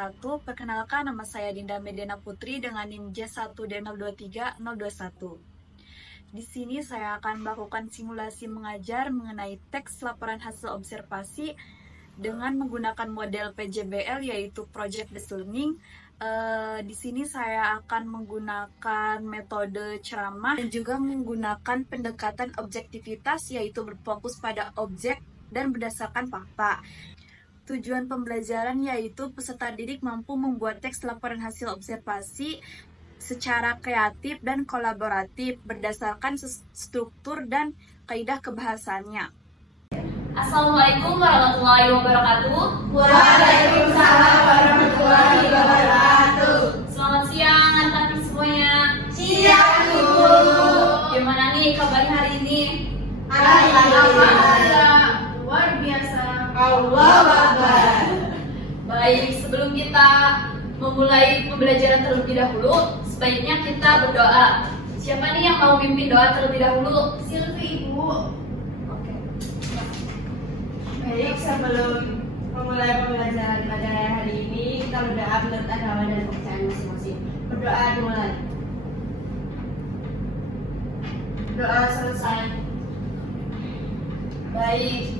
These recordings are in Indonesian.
wabarakatuh. Perkenalkan, nama saya Dinda Mediana Putri dengan NIM J1D023021. Di sini saya akan melakukan simulasi mengajar mengenai teks laporan hasil observasi dengan menggunakan model PJBL, yaitu Project Based Learning. Di sini saya akan menggunakan metode ceramah dan juga menggunakan pendekatan objektivitas, yaitu berfokus pada objek dan berdasarkan fakta. Tujuan pembelajaran yaitu peserta didik mampu membuat teks laporan hasil observasi secara kreatif dan kolaboratif berdasarkan struktur dan kaidah kebahasaannya. Assalamualaikum warahmatullahi wabarakatuh. Waalaikumsalam warahmatullahi wabarakatuh. Selamat siang anak-anak semuanya. Siang Ibu. Gimana nih kabarnya hari ini? Alhamdulillah. Luar biasa. Allahu Akbar. Baik, sebelum kita memulai pembelajaran terlebih dahulu, sebaiknya kita berdoa. Siapa nih yang mau mimpin doa terlebih dahulu? Silvi Ibu. Oke. Baik, sebelum memulai pembelajaran pada hari ini, kita berdoa menurut agama dan kepercayaan masing-masing. Berdoa dimulai. Doa selesai. Baik,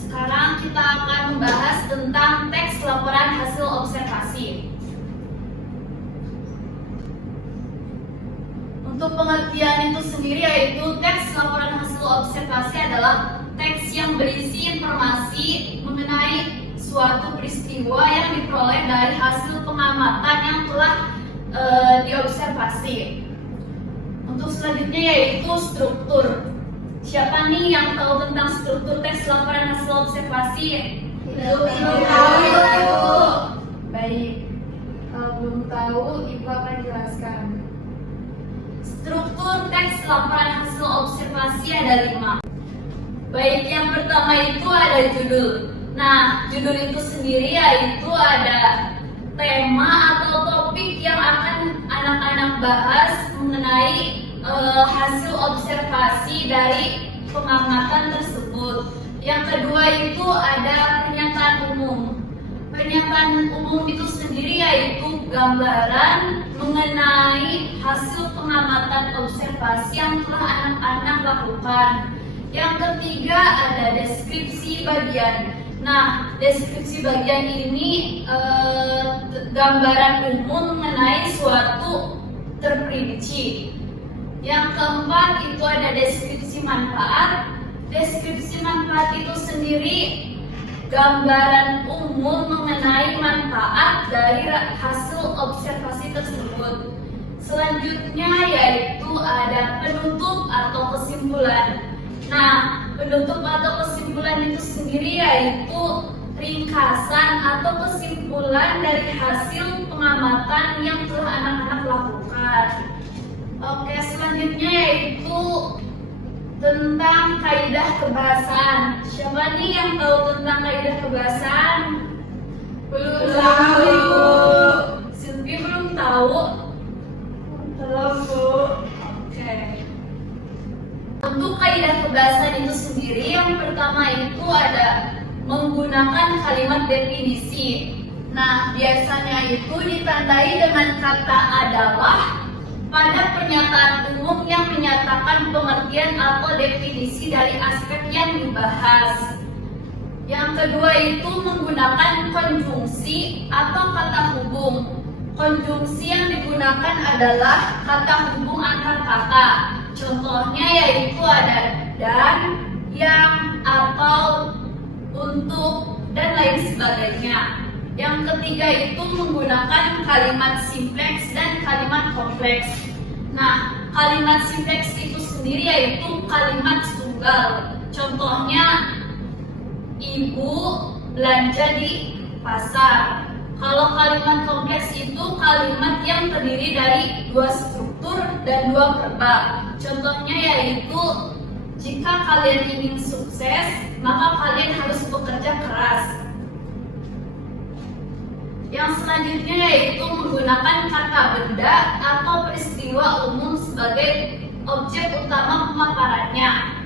sekarang kita akan membahas tentang teks laporan hasil observasi. Untuk pengertian itu sendiri, yaitu teks laporan hasil observasi adalah teks yang berisi informasi mengenai suatu peristiwa yang diperoleh dari hasil pengamatan yang telah diobservasi. Untuk selanjutnya yaitu struktur. Siapa nih yang tahu tentang struktur teks laporan hasil observasi? Ibu. Baik, kalau belum tahu, Ibu akan jelaskan. Struktur teks laporan hasil observasi ada 5. Baik, yang pertama itu ada judul. Nah, judul itu sendiri yaitu ada tema atau topik yang akan anak-anak bahas mengenai hasil observasi dari pengamatan tersebut. Yang kedua itu ada pernyataan umum. Pernyataan umum itu sendiri yaitu gambaran mengenai hasil pengamatan observasi yang telah anak-anak lakukan. Yang ketiga ada deskripsi bagian. Nah, deskripsi bagian ini gambaran umum mengenai suatu terperinci. Yang keempat itu ada deskripsi manfaat. Deskripsi manfaat itu sendiri gambaran umum mengenai manfaat dari hasil observasi tersebut. Selanjutnya yaitu ada penutup atau kesimpulan. Nah, penutup atau kesimpulan itu sendiri yaitu ringkasan atau kesimpulan dari hasil pengamatan yang telah anak-anak lakukan. Oke, selanjutnya yaitu tentang kaidah kebahasaan. Siapa nih yang tahu tentang kaidah kebahasaan? Belum tahu. Silvi belum tahu? Belum, Bu. Oke. Untuk kaidah kebahasaan itu sendiri, yang pertama itu ada menggunakan kalimat definisi. Nah, biasanya itu ditandai dengan kata adalah pada pernyataan umum yang menyatakan pengertian atau definisi dari aspek yang dibahas. Yang kedua itu menggunakan konjungsi atau kata hubung. Konjungsi yang digunakan adalah kata hubung antar kata. Contohnya yaitu ada dan, yang, atau, untuk, dan lain sebagainya. Yang ketiga itu menggunakan kalimat simpleks dan kalimat kompleks. Nah, kalimat simpleks itu sendiri yaitu kalimat tunggal. Contohnya, Ibu belanja di pasar. Kalau kalimat kompleks itu kalimat yang terdiri dari 2 struktur dan 2 verba. Contohnya yaitu, jika kalian ingin sukses, maka kalian harus bekerja keras. Yang selanjutnya yaitu menggunakan kata benda atau peristiwa umum sebagai objek utama pemaparannya.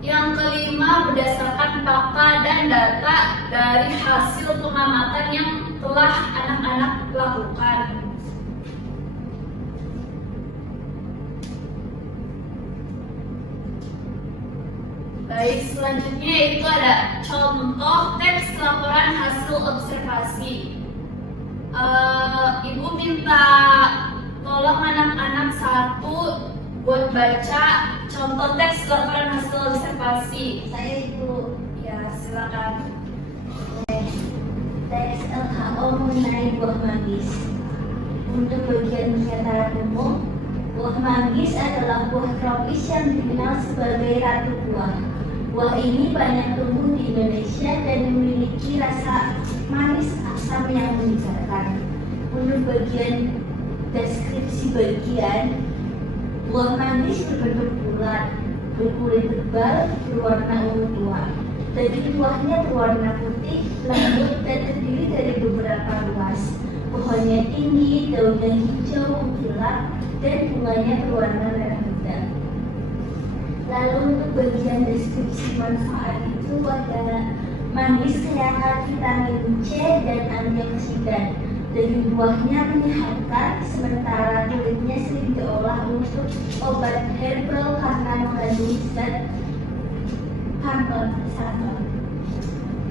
Yang kelima, berdasarkan fakta dan data dari hasil pengamatan yang telah anak-anak lakukan. Baik, selanjutnya itu ada contoh teks laporan hasil observasi. Ibu minta tolong anak-anak satu buat baca contoh teks laporan hasil observasi. Saya Ibu. Ya, silakan. Teks LHO mengenai buah manggis. Untuk bagian pernyataan umum, buah manggis adalah buah tropis yang dikenal sebagai ratu buah. Buah ini banyak tumbuh di Indonesia dan memiliki rasa manis asam yang menyegarkan. Untuk bagian deskripsi bagian, buah manggis berbentuk bulat, berkulit tebal, berwarna ungu tua. Daging buahnya berwarna putih, lembut, dan terdiri dari beberapa ruas. Pohonnya tinggi, daunnya hijau gelap, dan bunganya berwarna merah muda. Lalu untuk bagian deskripsi manfaat itu ada manggis kaya akan vitamin C dan antioksidan. Daging buahnya menyehatkan, sementara kulitnya sering diolah untuk obat herbal karena mengandung zat pantosano.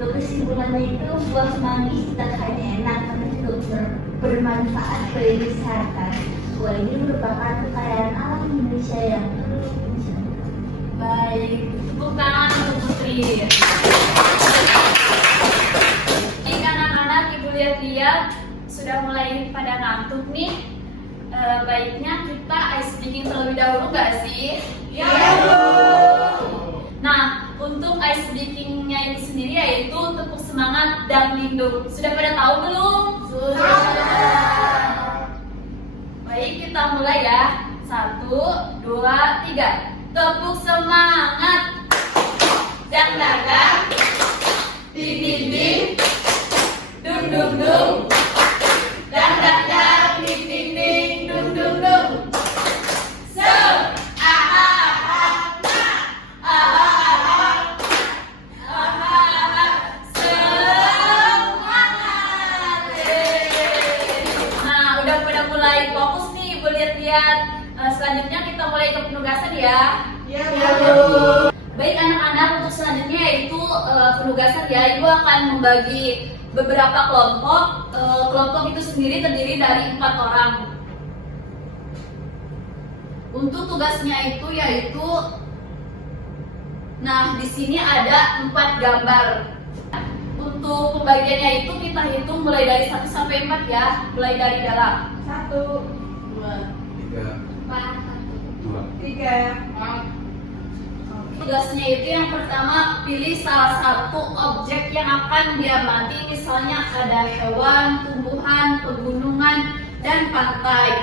Untuk kesimpulannya itu, buah manggis tidak hanya enak, tapi juga bermanfaat bagi kesehatan. Buah ini merupakan kekayaan alam Indonesia yang perlu dijaga. Baik, tepuk tangan untuk Putri. Jika anak-anak ibu lihat-lihat sudah mulai pada ngantuk nih, baiknya kita ice breaking terlebih dahulu nggak sih? Iya, Bu. Nah, untuk ice breakingnya itu sendiri yaitu tepuk semangat dangdingdung. Sudah pada tahu belum? Sudah. Baik, kita mulai ya. 1, 2, 3. Tepuk semangat. Dang dang dang. Ding ding ding. Dung dung dung. Dang dang dang. Ding ding ding. Dung dung dung. So, nah, udah pada mulai fokus nih, ibu lihat-lihat. Selanjutnya kita mulai ke penugasan ya. Iya, Bu. Baik anak-anak, untuk selanjutnya yaitu penugasan ya. Ibu akan membagi beberapa kelompok. Kelompok itu sendiri terdiri dari 4 orang. Untuk tugasnya itu yaitu, nah di sini ada 4 gambar. Untuk pembagiannya itu kita hitung mulai dari 1 sampai 4 ya. Mulai dari dalam. 1, 2, 3, 4. Tugasnya itu yang pertama, pilih salah satu objek yang akan diamati. Misalnya ada hewan, tumbuhan, pegunungan, dan pantai.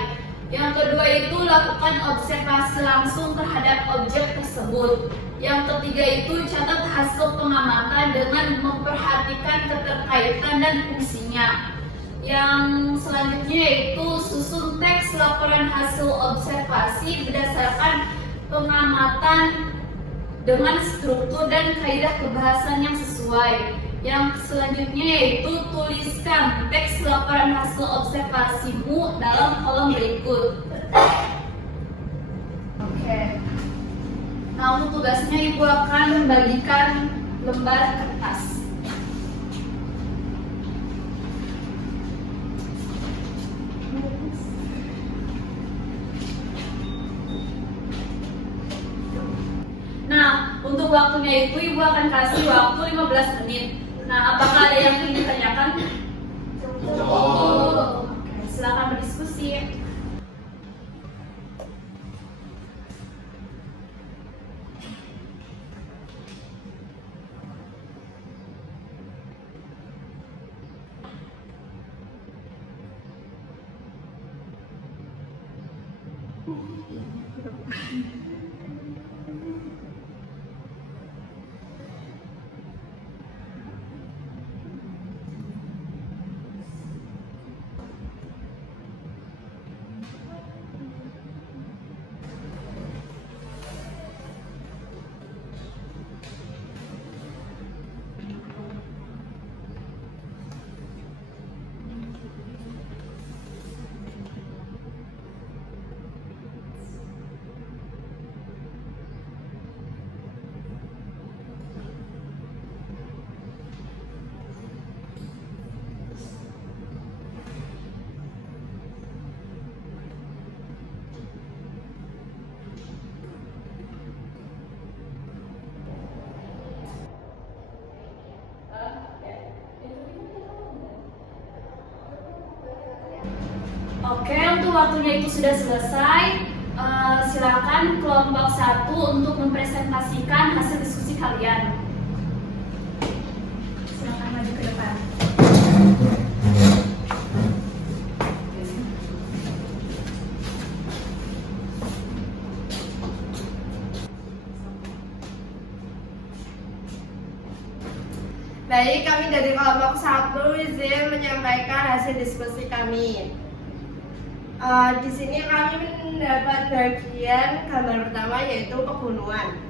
Yang kedua itu lakukan observasi langsung terhadap objek tersebut. Yang ketiga itu catat hasil pengamatan dengan memperhatikan keterkaitan dan fungsinya. Yang selanjutnya yaitu susun teks laporan hasil observasi berdasarkan pengamatan dengan struktur dan kaidah kebahasan yang sesuai. Yang selanjutnya yaitu tuliskan teks laporan hasil observasimu dalam kolom berikut. Oke. Nah, untuk tugasnya ibu akan membagikan lembar kertas. Nah, untuk waktunya itu ibu akan kasih waktu 15 menit. Nah, apakah ada yang ingin ditanyakan? Oke, silakan berdiskusi. Oke, untuk waktunya itu sudah selesai. Silakan kelompok 1 untuk mempresentasikan hasil diskusi kalian. Silakan maju ke depan. Baik, kami dari kelompok 1 izin menyampaikan hasil diskusi kami. Di sini kami mendapat bagian gambar pertama yaitu pegunungan.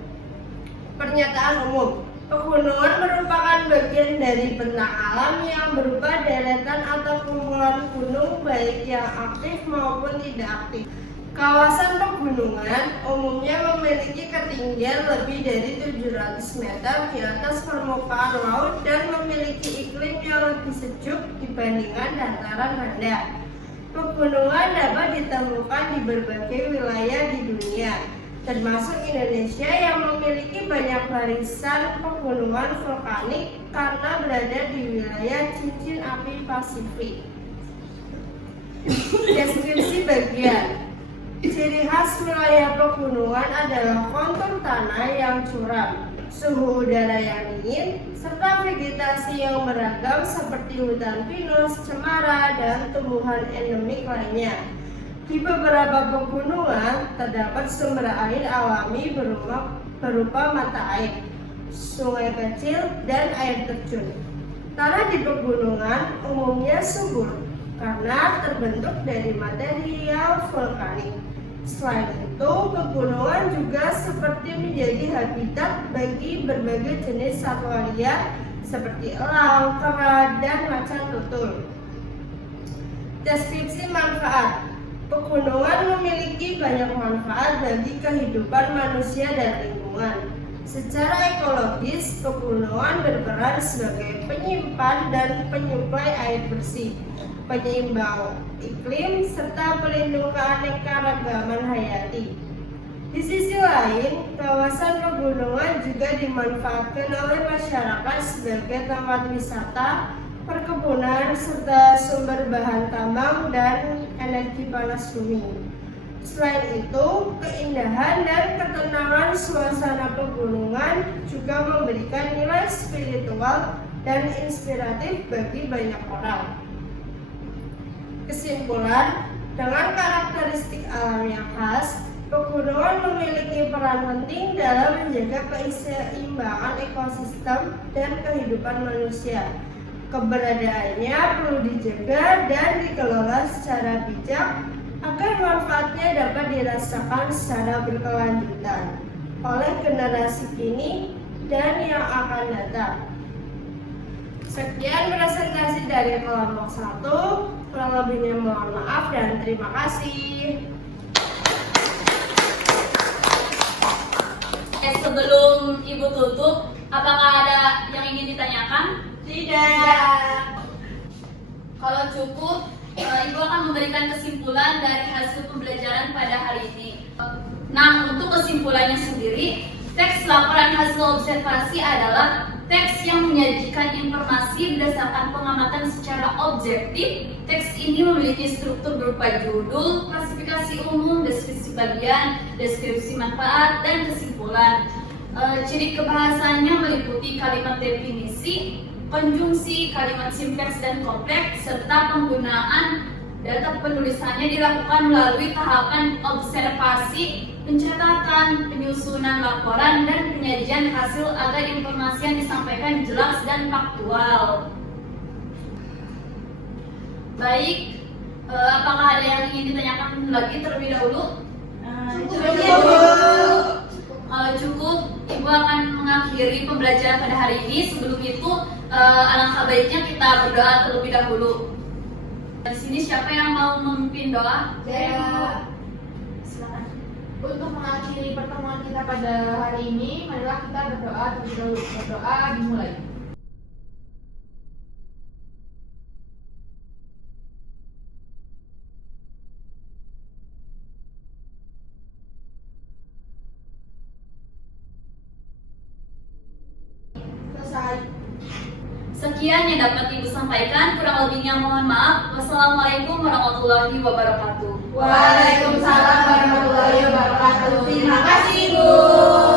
Pernyataan umum. Pegunungan merupakan bagian dari bentang alam yang berupa deretan atau kumpulan gunung baik yang aktif maupun tidak aktif. Kawasan pegunungan umumnya memiliki ketinggian lebih dari 700 meter di atas permukaan laut dan memiliki iklim yang lebih sejuk dibandingkan dataran rendah. Pegunungan dapat ditemukan di berbagai wilayah di dunia, termasuk Indonesia yang memiliki banyak barisan pegunungan vulkanik karena berada di wilayah cincin api Pasifik. Deskripsi bagian. Ciri khas wilayah pegunungan adalah kontur tanah yang curam, suhu udara yang dingin, serta vegetasi yang beragam seperti hutan pinus, cemara, dan tumbuhan endemik lainnya. Di beberapa pegunungan terdapat sumber air alami berupa mata air, sungai kecil, dan air terjun. Tanah di pegunungan umumnya subur karena terbentuk dari material vulkanik. Selain itu, pegunungan juga seperti menjadi habitat bagi berbagai jenis satwa liar seperti elang, kera, dan macan tutul. Deskripsi manfaat. Pegunungan memiliki banyak manfaat bagi kehidupan manusia dan lingkungan. Secara ekologis, pegunungan berperan sebagai penyimpan dan penyuplai air bersih, penyeimbang iklim, serta pelindung keanekaragaman hayati. Di sisi lain, kawasan pegunungan juga dimanfaatkan oleh masyarakat sebagai tempat wisata, perkebunan, serta sumber bahan tambang dan energi panas bumi. Selain itu, keindahan dan ketenangan suasana pegunungan juga memberikan nilai spiritual dan inspiratif bagi banyak orang. Kesimpulan, dengan karakteristik alam yang khas, pegunungan memiliki peran penting dalam menjaga keseimbangan ekosistem dan kehidupan manusia. Keberadaannya perlu dijaga dan dikelola secara bijak agar manfaatnya dapat dirasakan secara berkelanjutan oleh generasi kini dan yang akan datang. Sekian presentasi dari kelompok 1. Kurang lebihnya mohon maaf dan terima kasih. Sebelum Ibu tutup, apakah ada yang ingin ditanyakan? Tidak. Kalau cukup, Ibu akan memberikan kesimpulan dari hasil pembelajaran pada hari ini. Nah, untuk kesimpulannya sendiri, teks laporan hasil observasi adalah teks yang menyajikan informasi berdasarkan pengamatan secara objektif. Teks ini memiliki struktur berupa judul, klasifikasi umum, deskripsi bagian, deskripsi manfaat, dan kesimpulan. Ciri kebahasannya meliputi kalimat definisi, konjungsi, kalimat simpleks dan kompleks, serta penggunaan data penulisannya dilakukan melalui tahapan observasi, pencatatan, penyusunan laporan, dan penyajian hasil agar informasi yang disampaikan jelas dan faktual. Baik, apakah ada yang ingin ditanyakan lagi terlebih dahulu? Kalau cukup, Ibu akan mengakhiri pembelajaran pada hari ini. Sebelum itu, alangkah baiknya kita berdoa terlebih dahulu. Di sini siapa yang mau memimpin doa? Saya. Silakan. Untuk mengakhiri pertemuan kita pada hari ini, marilah kita berdoa terlebih dahulu. Berdoa dimulai. Selesai. Sekian yang dapat Ibu sampaikan, kurang lebihnya mohon maaf. Wassalamualaikum warahmatullahi wabarakatuh. Waalaikumsalam warahmatullahi wabarakatuh. Terima kasih, Bu.